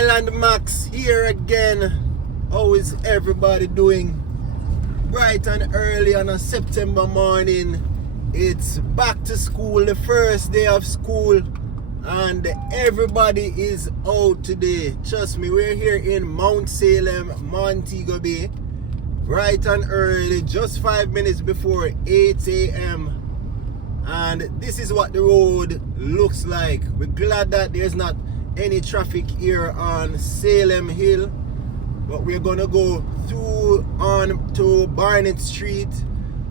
Island Max here again. How is everybody doing? Bright and early on a September morning. It's back to school, the first day of school, and everybody is out today. Trust me, we're here in Mount Salem, Montego Bay. Bright and early, just 5 minutes before 8 a.m. And this is what the road looks like. We're glad that there's not any traffic here on Salem Hill, but we're gonna go through on to Barnett Street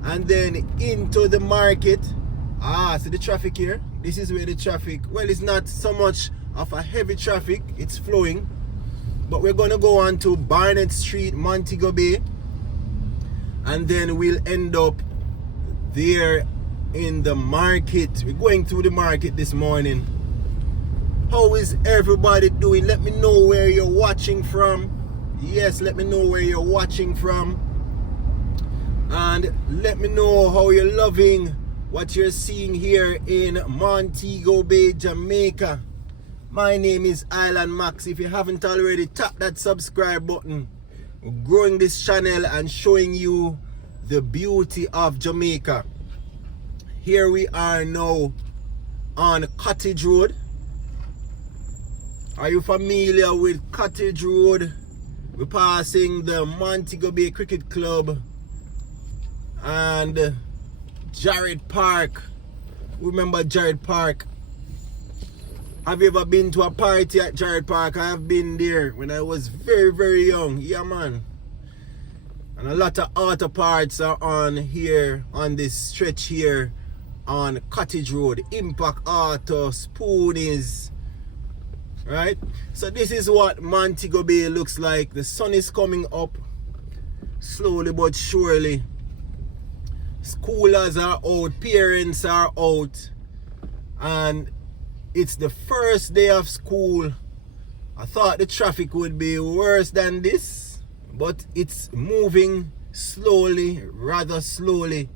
and then into the market. So the traffic here, this is where the traffic, well, it's not so much of a heavy traffic, it's flowing, but we're gonna go on to Barnett Street, Montego Bay, and then we'll end up there in the market. We're going through the market this morning. How is everybody doing? Let me know where you're watching from. Yes, let me know where you're watching from. And let me know how you're loving what you're seeing here in Montego Bay, Jamaica. My name is Island Max. If you haven't already, tap that subscribe button. We're growing this channel and showing you the beauty of Jamaica. Here we are now on Cottage Road. Are you familiar with Cottage Road? We're passing the Montego Bay Cricket Club and Jared Park. Remember Jared Park? Have you ever been to a party at Jared Park? I have been there when I was very, very young. Yeah, man. And a lot of auto parts are on here, on this stretch here on Cottage Road. Impact Auto, Spoonies. Right? So this is what Montego Bay looks like. The sun is coming up slowly but surely. Schoolers are out, parents are out, and it's the first day of school. I thought the traffic would be worse than this, but it's moving slowly, rather slowly.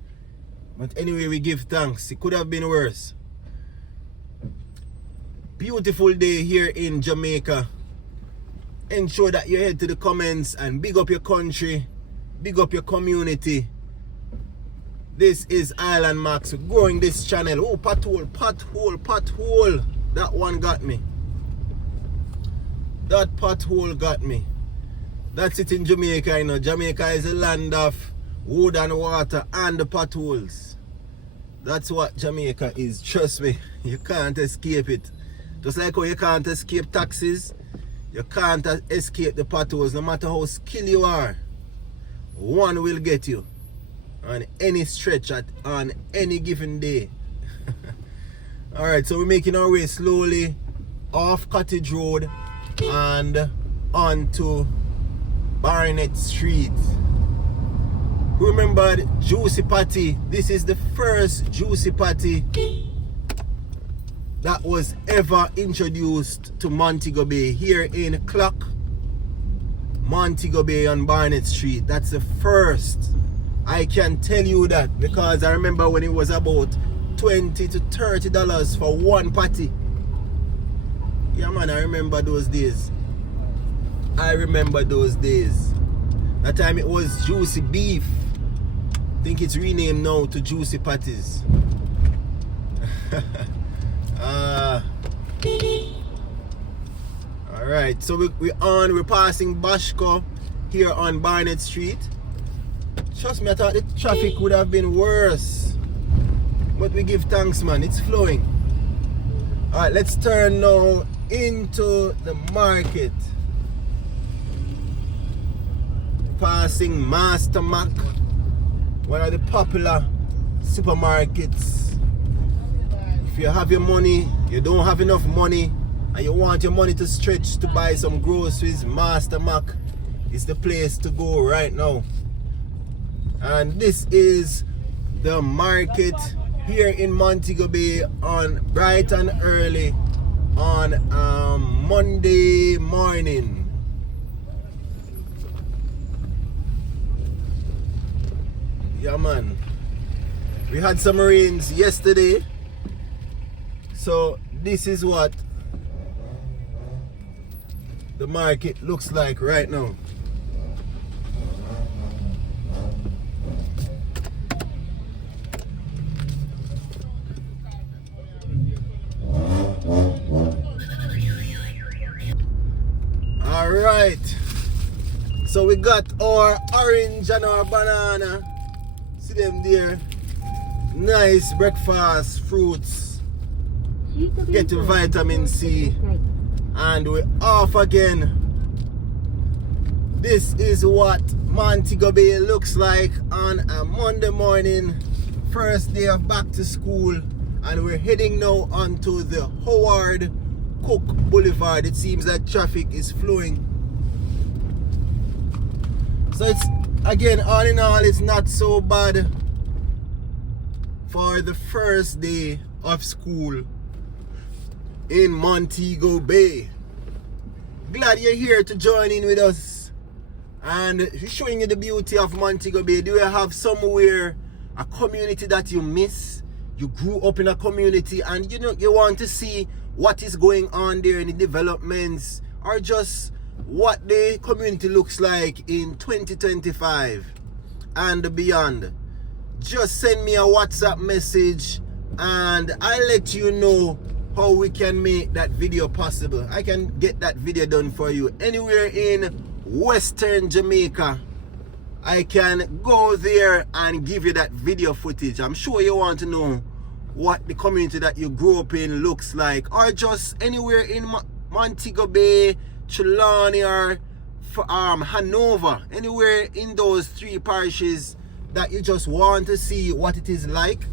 But anyway, we give thanks. It could have been worse. Beautiful day here in Jamaica. Ensure that you head to the comments and big up your country, big up your community. This is Island Max. We're growing this channel. Oh, pothole, pothole, pothole. That one got me. That pothole got me. That's it in Jamaica, you know. Jamaica is a land of wood and water and the potholes. That's what Jamaica is. Trust me, you can't escape it. Just like how you can't escape taxes, you can't escape the potholes. No matter how skilled you are, one will get you on any stretch on any given day. Alright, so we're making our way slowly off Cottage Road and onto Barnett Street. Remember Juicy Patty? This is the first Juicy Patty that was ever introduced to Montego Bay, here in Clock, Montego Bay on Barnett Street. That's the first. I can tell you that because I remember when it was about $20 to $30 for one patty. Yeah, man, I remember those days. I remember those days. That time it was Juicy Beef. I think it's renamed now to Juicy Patties. Alright, so we're passing Bashko here on Barnett Street. Trust me, I thought the traffic would have been worse, but we give thanks, man, it's flowing. Alright, let's turn now into the market. Passing Master Mac, one of the popular supermarkets. If you have your money, you don't have enough money, and you want your money to stretch to buy some groceries, Master Mac is the place to go right now. And this is the market here in Montego Bay on bright and early on Monday morning. Yeah, man. We had some rains yesterday, so this is what the market looks like right now. Alright, so we got our orange and our banana. See them there. Nice breakfast, fruits, getting vitamin C, and we're off again. This is what Montego Bay looks like on a Monday morning, first day of back to school, and we're heading now onto the Howard Cook Boulevard. It seems that traffic is flowing. So it's, again, all in all, it's not so bad for the first day of school in Montego Bay. Glad you're here to join in with us and showing you the beauty of Montego Bay. Do you have somewhere, a community that you miss? You grew up in a community and you want to see what is going on there in the developments, or just what the community looks like in 2025 and beyond. Just send me a WhatsApp message and I'll let you know how we can make that video possible. I can get that video done for you anywhere in Western Jamaica. I can go there and give you that video footage. I'm sure you want to know what the community that you grew up in looks like, or just anywhere in Montego Bay, Trelawney, or Hanover, anywhere in those three parishes that you just want to see what it is like.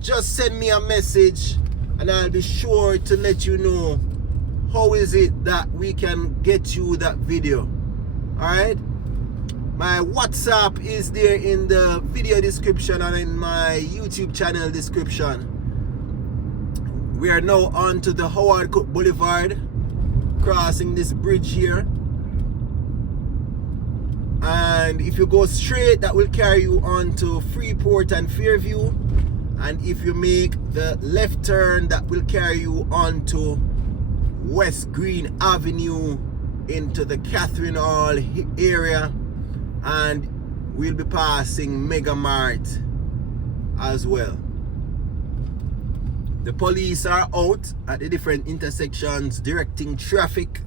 Just send me a message and I'll be sure to let you know how is it that we can get you that video. Alright, my WhatsApp is there in the video description and in my YouTube channel description. We are now on to the Howard Cook Boulevard, crossing this bridge here. And if you go straight, that will carry you on to Freeport and Fairview. And if you make the left turn, that will carry you on to West Green Avenue into the Catherine Hall area. And we'll be passing Mega Mart as well. The police are out at the different intersections directing traffic.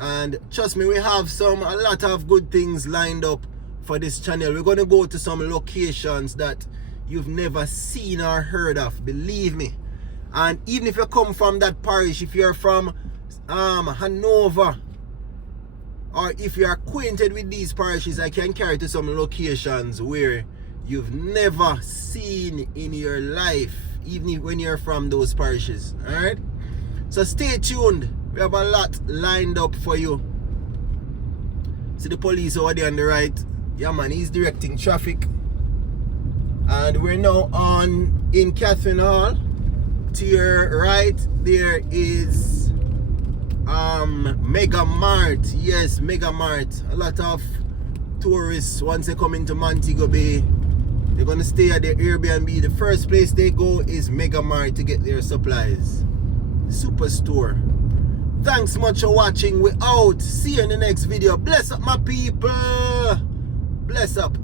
And trust me, we have a lot of good things lined up for this channel. We're going to go to some locations that you've never seen or heard of, believe me. And even if you come from that parish, if you're from Hanover, or if you're acquainted with these parishes, I can carry to some locations where you've never seen in your life, even when you're from those parishes. Alright? So stay tuned. We have a lot lined up for you. See the police over there on the right. Yeah man, he's directing traffic. And we're now in Catherine Hall. To your right there is Mega Mart. Yes, Mega Mart. A lot of tourists, once they come into Montego Bay, they're gonna stay at their Airbnb. The first place they go is Mega Mart to get their supplies. Superstore. Thanks much for watching. We're out. See you in the next video. Bless up my people. Bless up.